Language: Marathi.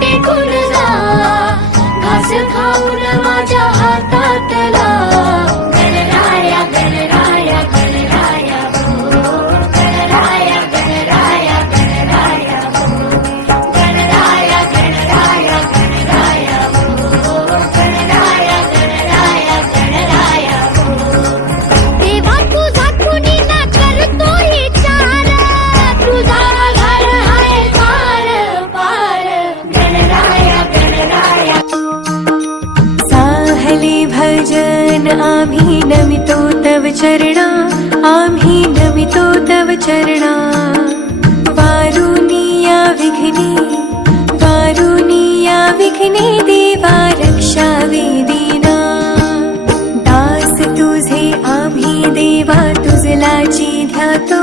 टेकून जा. घास खाऊन माझ्या हातातला भजन आम्ही नमितो तव चरणा आम्ही नमितो तव चरणा. वारुनिया विघ्ने वारुनिया विघ्ने देवा रक्षा वेदिना दास तुझे आम्ही देवा तुझलाची ध्यातो